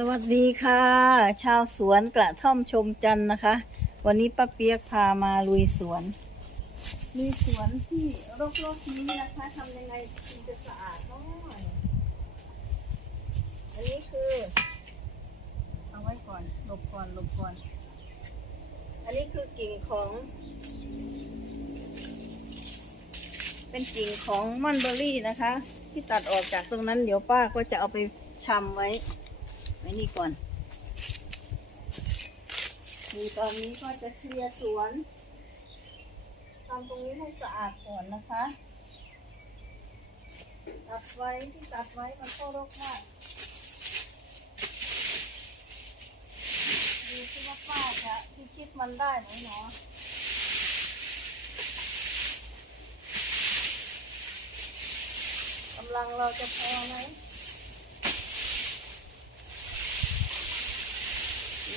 สวัสดีค่ะ ชาวสวนกระท่อมชมจันนะคะ วันนี้ป้าเปียกพามาลุยสวนลุยสวนที่รกๆนี้นะคะทำยังไงถึงจะสะอาดเน้อยอันนี้คือ เอาไว้ก่อนหลบก่อนหลบก่อน อันนี้คือกิ่งของ เป็นกิ่งของมอนเบอรี่นะคะ ที่ตัดออกจากตรงนั้นเดี๋ยวป้าก็จะเอาไปชำไว้ ว้นี่ก่อนนี่ตอนนี้ก็จะเคลียร์สวนทำตรงนี้ให้สะอาดก่อนนะคะ ตัดไว้ที่ตัดไว้มันก็รกมากดูสิว่าป้าจะพิชิตมันได้ไหมเนาะกำลังเราจะพอไหม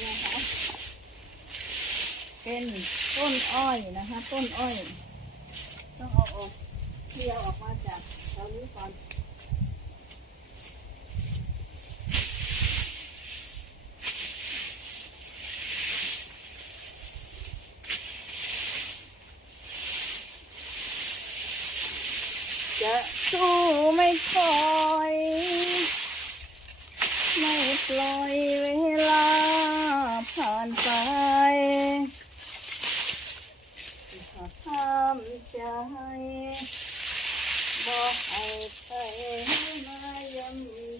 นี่นะคะ เป็นต้นอ้อยนะคะ ต้นอ้อย ต้องเอาออกเคลียร์ออกมาจากตรงนี้ก่อนจะสู้ไม่คอย ไม่ปล่อยเวลาผ่านไปห้ามใจบอกให้เธอมาย่ำยี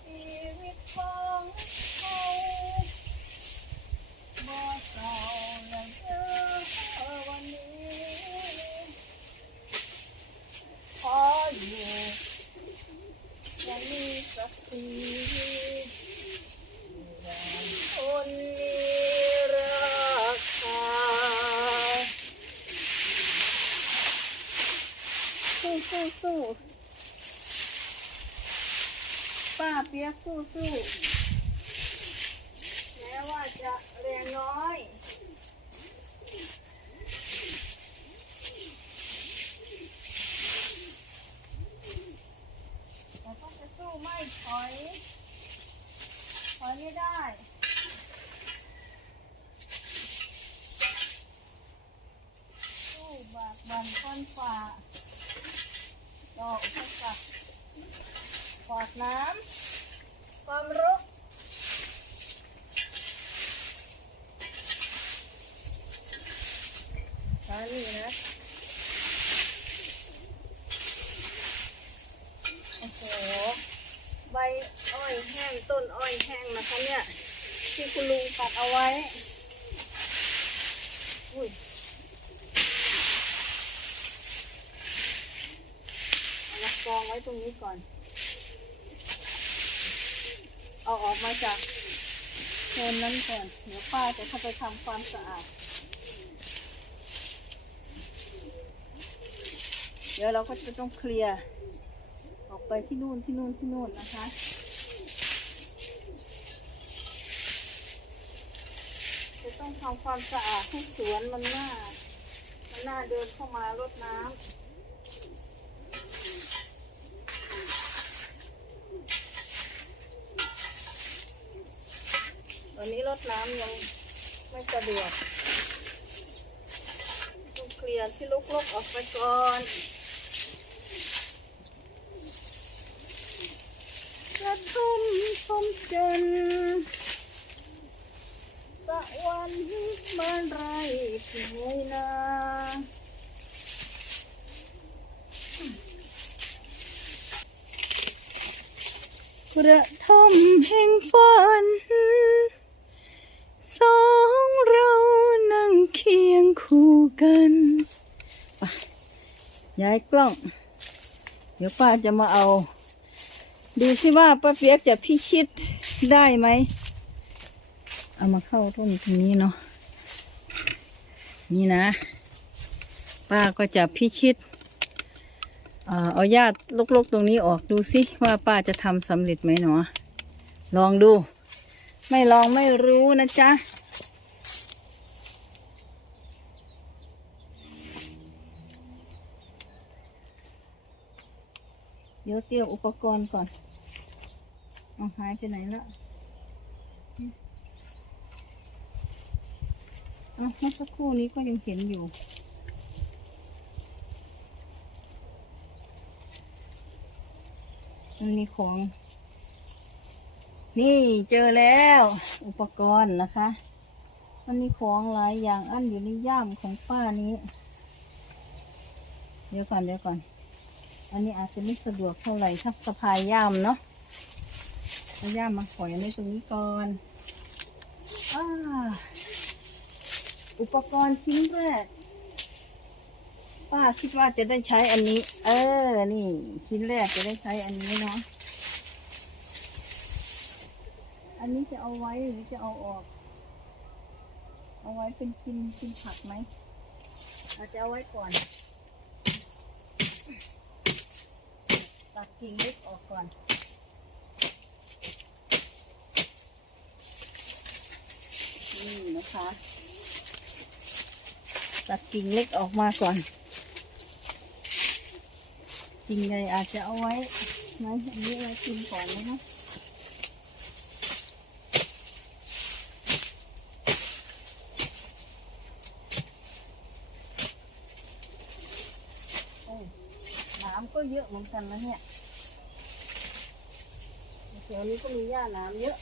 ชีวิตของเขาบอกเศร้าและเจอวันนี้ ขออยู่ยังมีสักทีอย่างคนมีราคาสู้สู้สู้ เปียกสู้สู้แม้ว่าจะแรงน้อยเราต้องจะสู้ไม่ถอย ถอยไม่ได้สู้บากบันต้นฝ่าดอกให้กับขวากน้ำความรุก อันนี้นะโอ้โหใบอ้อยแห้งต้นอ้อยแห้งนะคะเนี่ย ที่คุณลุงตัดเอาไว้อุ้ยเอามากองไว้ตรงนี้ก่อน เอาออกมาจากโซนนั้นก่อน เดี๋ยวป้าจะเข้าไปทำความสะอาด เดี๋ยวเราก็จะต้องเคลียร์ออกไปที่นู่นที่นู่นที่นู่นนะคะจะต้องทำความสะอาดให้สวนมันหน่ามันหน่าเดินเข้ามารดน้ำวันนี้รดน้ำยังไม่สะดวกต้องเคลียร์ที่ลุกๆออกไปก่อน กระทุ่มสมเจนตะวันบ้านไรสวยนากระท่มแห่งฝันสองเรานั่งเคียงคู่กันย้ายกล้อง เดี๋ยวป้าจะมาเอา ดูสิว่าป้าเปียกจะพิชิตได้ไหม เอามาเข้าต้นตรงนี้เนาะ นี่นะ ป้าก็จะพิชิต เอ่อเอาหญ้าลกๆตรงนี้ออกดูสิว่าป้าจะทำสำเร็จไหมเนาะ ลองดู ไม่ลองไม่รู้นะจ๊ะเดี๋ยวเตรียมอุปกรณ์ก่อน เอาหายไปไหนละอะเมื่อสักครู่นี้ก็ยังเห็นอยู่ มันมีของ นี่เจอแล้ว อุปกรณ์นะคะ มันมีของหลายอย่างอันอยู่ในย่ามของป้านี้ เดี๋ยวก่อนเดี๋ยวก่อน อันนี้อาจจะไม่สะดวกเท่าไหร่ถ้าสะพายย่ามเนาะ เอาย่ามาขอยในตรงนี้ก่อนออุปกรณ์ชิ้นแรกป้าคิดว่าจะได้ใช้อันนี้ เออ นี่ ชิ้นแรกจะได้ใช้อันนี้เนาะ อันนี้จะเอาไว้หรือจะเอาออก เอาไว้เป็นกินกินผักไหมอาจจะเอาไว้ก่อน ตัดกิ่งเล็กออกก่อน นี่นะคะ ตัดกิ่งเล็กออกมาก่อน กิ่งใหญ่อาจจะเอาไว้ไหมอันนี้ไว้กินก่อนนะโอ้ยน้ำก็เยอะเหมือนกันนะเนี่ยแถวนี้ก็มีหญ้าน้ำเยอะ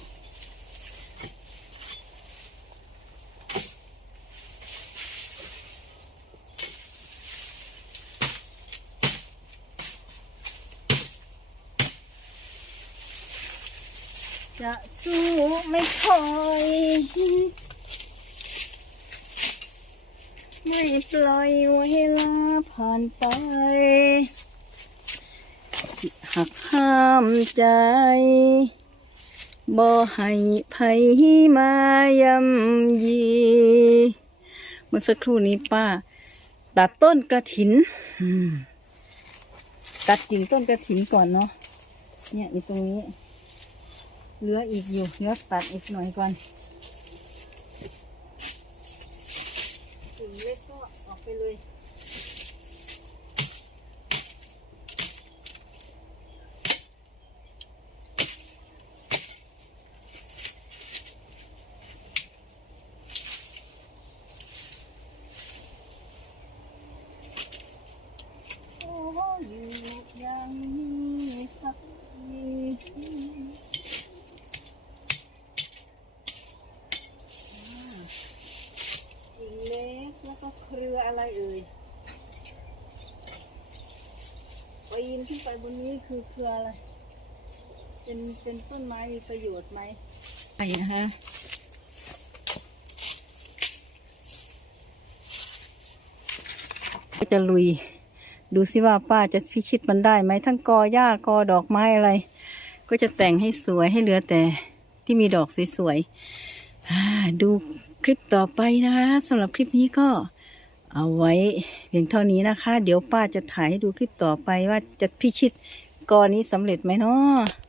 จะสู้ไม่ถอยไม่ปล่อยเวลาผ่านไป สิหักห้ามใจบ่ให้ภัยมายำยี เมื่อสักครู่นี้ป้า ตัดต้นกระถิน ตัดกิ่งต้นกระถินก่อนเนาะ เนี่ยอยู่ตรงนี้ เหลืออีกอยู่เหลือตัดอีกหน่อยก่อนถึงเล็กก็ออกไปเลย โอ้อยู่อย่างนี้สักทีอ่ากิ่งเล็กแล้วก็เครืออะไรเอ่ยปี นี้คือเครืออะไร เป็นเป็นต้นไม้มีประโยชน์ไหมใช่นะคะก็จะลุย ดูสิว่าป้าจะพิชิตมันได้ไหมทั้งกอหญ้ากอดอกไม้อะไร ก็จะแต่งให้สวยให้เหลือแต่ที่มีดอกสวยๆดูคลิปต่อไปนะคะสำหรับคลิปนี้ก็ เอาไว้เพียงเท่านี้นะคะ เดี๋ยวป้าจะถ่ายให้ดูคลิปต่อไปว่าจะพิชิตกอนี้สำเร็จไหมเนาะ